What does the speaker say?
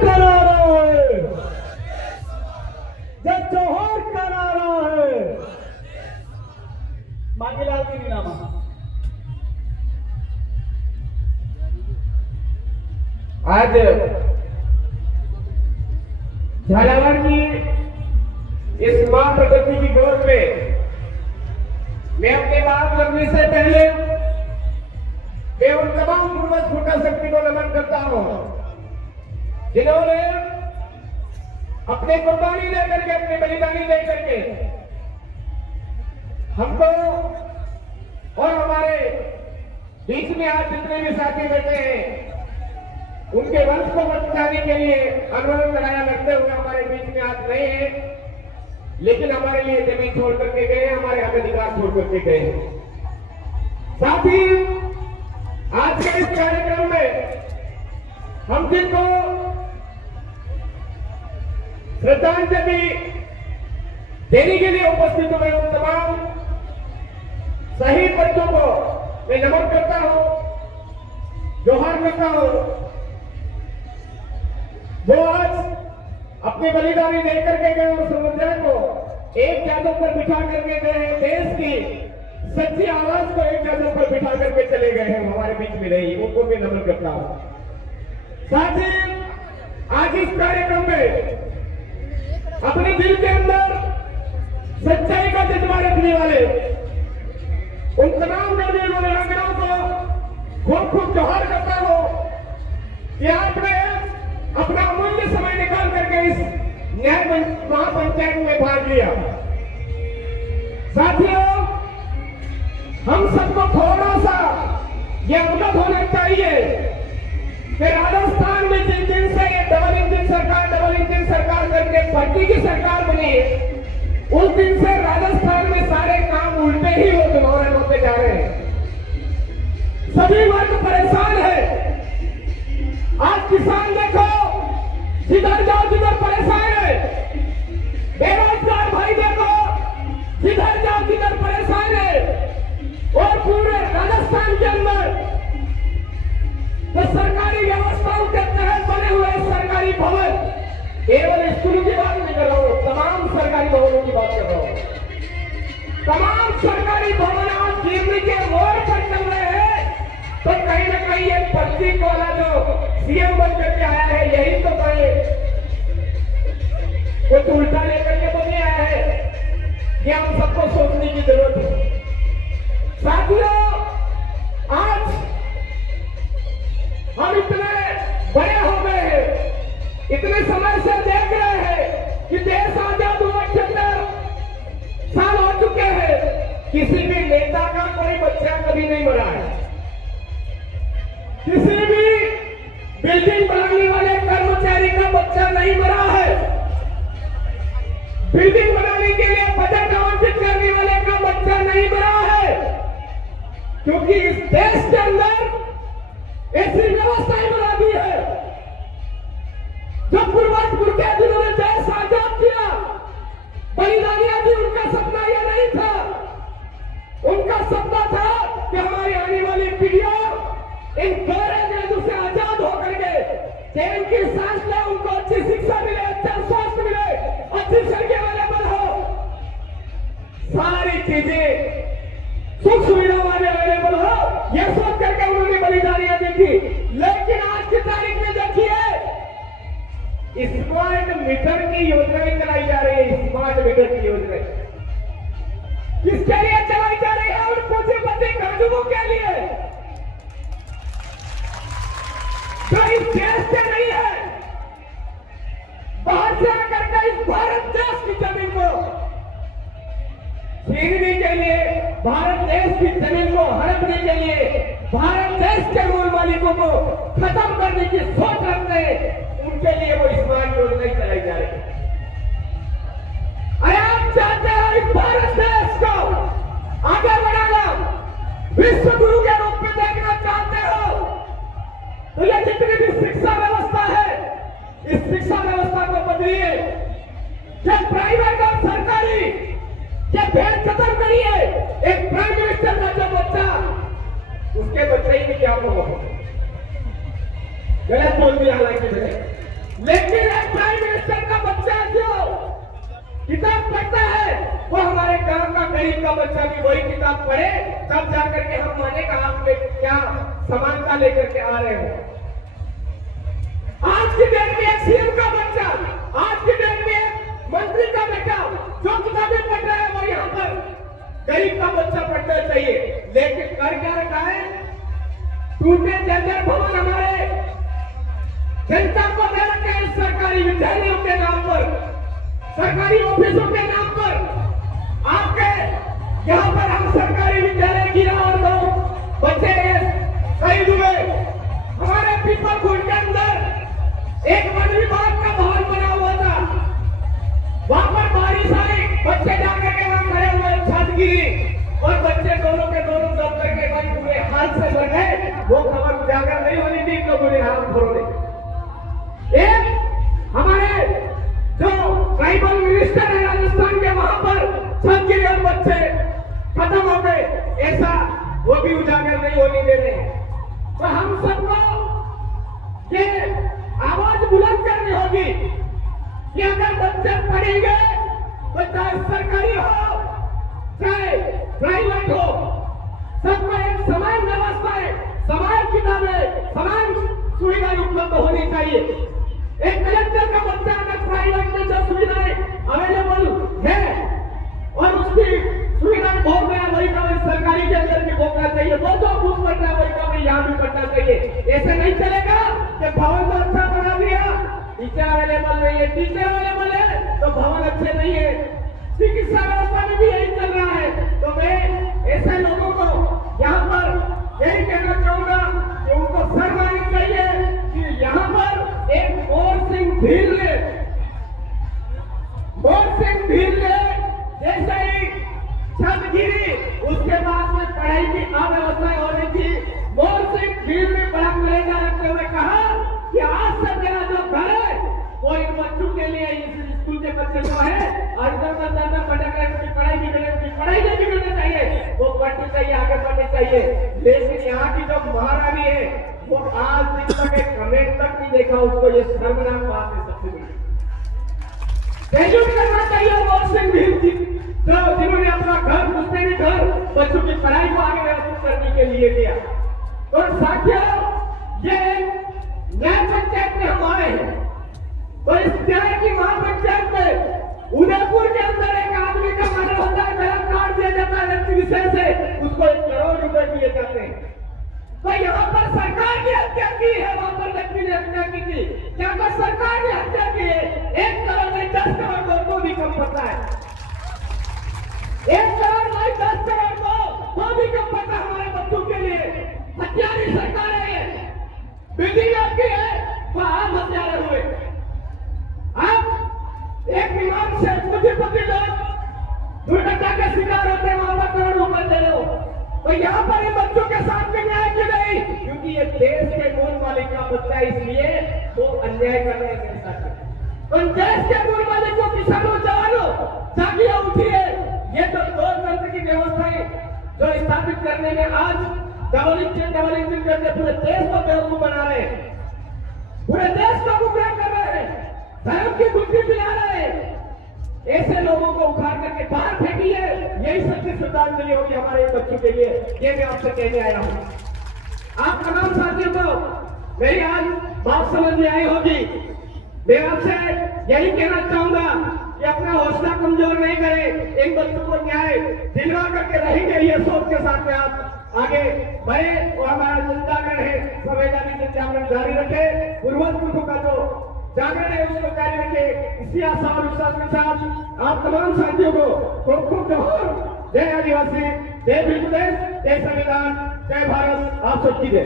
करा रहा है, जब जोहर करा रहा है। मांगीलाल की नामा आज झालावाड़ की इस मां प्रगति की गोद में मैं अपने बात करने से पहले मैं उन तमाम पूर्वज फूटा शक्ति को नमन करता हूं जिन्होंने अपने कुर्बानी दे करके, अपने बलिदानी दे करके हमको और हमारे बीच में आज जितने भी साथी बैठे हैं उनके वंश को बचाने के लिए आंदोलन लड़ाया करते हुए हमारे बीच में आज नहीं है, लेकिन हमारे लिए जमीन छोड़ करके गए, हमारे हक अधिकार छोड़ करके गए। साथ ही आज के इस कार्यक्रम में हम जिनको श्रद्धांजलि देने के लिए उपस्थित हुए उन तमाम शहीद बच्चों को मैं नमन करता हूं, जोहार करता हूं। वो आज अपनी बलिदानी दे करके गए और समुद्र को एक चादर पर बिठा करके गए, देश की सच्ची आवाज को एक चादर पर बिठा करके चले गए हैं, हमारे बीच में रही, उनको भी नमन करता हूं। साथ ही आज इस कार्यक्रम में अपने दिल के अंदर सच्चाई का जज्बा रखने वाले उन तमाम नौजवानों नागरिकों को खूब खूब जोहार करता हूं कि आपने अपना अमूल्य समय निकाल करके इस न्याय महापंचायत में भाग लिया। साथियों, हम सबको थोड़ा सा यह अवगत होना चाहिए कि राजस्थान में जिस दिन से ये डबल इंजन सरकार करके पार्टी की सरकार बनी है, उस दिन से राजस्थान में सारे काम उल्टे ही होते जा रहे हैं। सभी वर्ग परेशान है। आज किसान देखो, जिधर जाओ जिधर परेशान है। बेरोजगार भाई देखो, जिधर जाओ जिधर परेशान है। और पूरे राजस्थान के अंदर तो सरकारी व्यवस्थाओं के तहत बने हुए सरकारी भवन, केवल स्कूलों की बात नहीं कर रहा हूं, तमाम सरकारी भवनों की बात कर रहा हूं। तमाम सरकारी भवन आज गिरने के मोड़ पर चल रहे हैं, तो कहीं ना कहीं ये प्रतीक वाला जो सीएम बन करके आया है, यही तो कुछ उल्टा लेकर के तो नहीं आया है, कि हम सबको सोचने की जरूरत है। साथियों, आज हम इतने बड़े हो गए हैं, इतने समय से देख रहे हैं कि देश आजाद हुआ 78 साल हो चुके हैं, किसी भी नेता का कोई बच्चा कभी नहीं मरा है। किसी भी बिल्डिंग बनाने वाले कर्मचारी का बच्चा नहीं मरा है। बिल्डिंग बनाने के लिए बजट आवंटित करने वाले का बच्चा नहीं मरा है, क्योंकि इस देश के अंदर ऐसी व्यवस्थाएं बना दी है। जब पूर्वांचल के जिन्होंने देश आजाद किया, बलिदानियां दी, उनका सपना यह नहीं था। उनका सपना था कि हमारी आने वाली पीढ़ियां इन गैर अंग्रेजों से आजाद होकर के चैन की सांस ले, उनको अच्छी शिक्षा मिले, अच्छा स्वास्थ्य मिले, अच्छी सड़कें अवेलेबल हो, सारी चीजें सुख सुविधा वाले अवेलेबल हो, यह सोच करके उन्होंने बलिदानियां दी थी। लेकिन आज की तारीख में देखिए, स्मार्ट मीटर की योजनाएं चलाई जा रही है। स्मार्ट मीटर की योजना किसके लिए चलाई जा रही है? उन पूंजीपति गरीबों के लिए जो इस देश से नहीं है, बाहर से आकर के इस भारत देश की जमीन को छीनने के लिए, भारत देश की जमीन को हड़पने के लिए, भारत देश के मूल मालिकों को खत्म करने की सोच रखते हैं, उनके लिए वो स्मार्ट योजना चलाई जा रही है। अरे आप चाहते हो इस भारत देश को आगे बढ़ाना, विश्व गुरु के रूप में देखना चाहते हो, तो ये जितनी भी शिक्षा व्यवस्था है, इस शिक्षा व्यवस्था को बदलिए। जब प्राइवेट और सरकारी ये भेद खत्म करिए। एक प्राइम मिनिस्टर का जो बच्चा, उसके बच्चे ही क्या होगा? गलत बोल दिया हालांकि मैंने, लेकिन एक प्राइम मिनिस्टर का बच्चा जो किताब पढ़ता है वो हमारे गांव का गरीब का बच्चा भी वही किताब पढ़े, तब जाकर के हम माने का आप में क्या समानता लेकर के आ रहे हो। आज की डेट में एक सीएम का बच्चा, आज की डेट में एक मंत्री का बेटा जो किताबें पढ़ रहा है वो यहाँ पर गरीब का बच्चा पढ़ना चाहिए। लेकिन कर क्या रखा है, टूटे जर्जर भवन हमारे जनता को दे रखे हैं सरकारी विद्यालयों के नाम पर, सरकारी ऑफिसों के नाम पर। आपके यहाँ पर हम सरकारी विद्यालय गिरा और लोग बच्चे शहीद हुए। हमारे पीपलखुर्द के अंदर एक वन विभाग का भवन बना हुआ था, वहां पर बारिश आई, बच्चे जाकर के वहां खड़े हुए, छत गिरी और बच्चे दोनों के दोनों दफ्तर के भाई पूरे हाथ से भर गए। वो खबर उजागर नहीं होनी थी तो बुरे हाथ भरोगे। एक हमारे जो ट्राइबल मिनिस्टर है राजस्थान के, वहां पर छत गिरी और बच्चे खत्म हो गए, ऐसा वो भी उजागर नहीं होने दे रहे हैं। तो हम सबको ये आवाज बुलंद करनी होगी कि अगर बच्चे पढ़ेंगे तो चाहे सरकारी हो चाहे प्राइवेट हो, सबको एक समान व्यवस्थाएं, समान किताबें, समान सुविधाएं उपलब्ध होनी चाहिए। एक कलेक्टर का बच्चा अगर प्राइवेट में जो सुविधाएं अवेलेबल है और उसकी सुविधाएं भोग रहा है, वही का वही सरकारी के अंदर भी भोगना चाहिए। वो जो कुछ पढ़ रहा है वही का वही यहाँ भी पढ़ना चाहिए। ऐसे नहीं चलेगा कि भवन तो अच्छा बना दिया, टीचर अवेलेबल नहीं है, टीचर अवेलेबल है तो भवन अच्छे नहीं है। चिकित्सा व्यवस्था में भी यही चल रहा है। तो मैं ऐसे लोगों को यहाँ पर यही कहना चाहूंगा कि उनको शर्म आनी चाहिए कि यहाँ पर एक मोर सिंह भील जैसे ही छत गिरी उसके बाद में पढ़ाई की अव्यवस्था हो रही थी। मोर सिंह भील ने बड़ा कलेजा रखते हुए कहा कि आज से मेरा जो घर है वो इन बच्चों के लिए, इस स्कूल के बच्चे जो है ज्यादा भटक रहे, उसकी पढ़ाई नहीं बिगड़नी चाहिए, वो पढ़नी चाहिए, आगे बढ़नी चाहिए। लेकिन यहाँ की जो महारानी है वो आज दिन तक एक कमेंट तक नहीं देखा उसको। ये शर्मनाक बात है सबसे बड़ी। सैल्यूट करना चाहिए मोर सिंह भील जी जिन्होंने अपना घर, दूसरे भी घर, बच्चों की पढ़ाई को आगे व्यवस्थित करने के लिए दिया। और साथियों, ये न्याय पंचायत में हम आए हैं, तो इस न्याय की महापंचायत में उदयपुर के अंदर एक आदमी का मर्डर होता है, गलत कार्ड दिया जाता है व्यक्ति विशेष से, उसको 1 करोड़ रुपए दिए जाते हैं। तो यहाँ पर सरकार ने हत्या की है, वहां पर व्यक्ति ने हत्या की थी, यहाँ पर सरकार ने हत्या की है। 1 करोड़ में 10 करोड़ लोगों को भी कम पड़ता है। 1 करोड़ में 10 करोड़ को भी कम पड़ता है हमारे बच्चों के लिए। हत्यारी सरकार है ये, बिल्डिंग आपकी है तो आप हत्यारे हुए। आप एक विमान से कोटि लोग दुर्घटना के शिकार होते हैं, वहां पर करोड़ रुपए दे रहे हो, तो यहाँ पर इन बच्चों के साथ में न्याय क्यों नहीं? क्योंकि ये देश के मूल मालिक का बच्चा है, इसलिए वो अन्याय कर रहे हैं मेरे साथ। तो देश के मूल मालिक को किसानों, जवानों जागिए, उठिए। ये तो लोकतंत्र की व्यवस्थाएं जो स्थापित करने में आज डबल इंजन करके पूरे देश को बेवकूफ बना रहे हैं, पूरे देश को गुमराह कर रहे हैं, धर्म की बुद्धि पिला रहे हैं। ऐसे लोगों को उखाड़ करके बाहर फेंकिए, यही सबसे श्रद्धांजलि होगी हमारे बच्चों के लिए। ये मैं आपसे कहने आया हूँ। आप तमाम साथियों को मेरी आज बात समझ में आई होगी। मैं आपसे यही कहना चाहूंगा कि अपना हौसला कमजोर नहीं करें, इन बच्चों को न्याय दिलवा करके रहेंगे, ये सोच के साथ में आप आगे बढ़े और हमारा जनजागरण है, संवैधानिक जनजागरण जारी रखे, पूर्वजों का जो जागरण है उसको जारी रखे। इसी आशा और विश्वास के साथ आप तमाम साथियों को खूब खूब जोहार। जय आदिवासी, जय भील प्रदेश, जय संविधान, जय भारत, आप सबकी जय।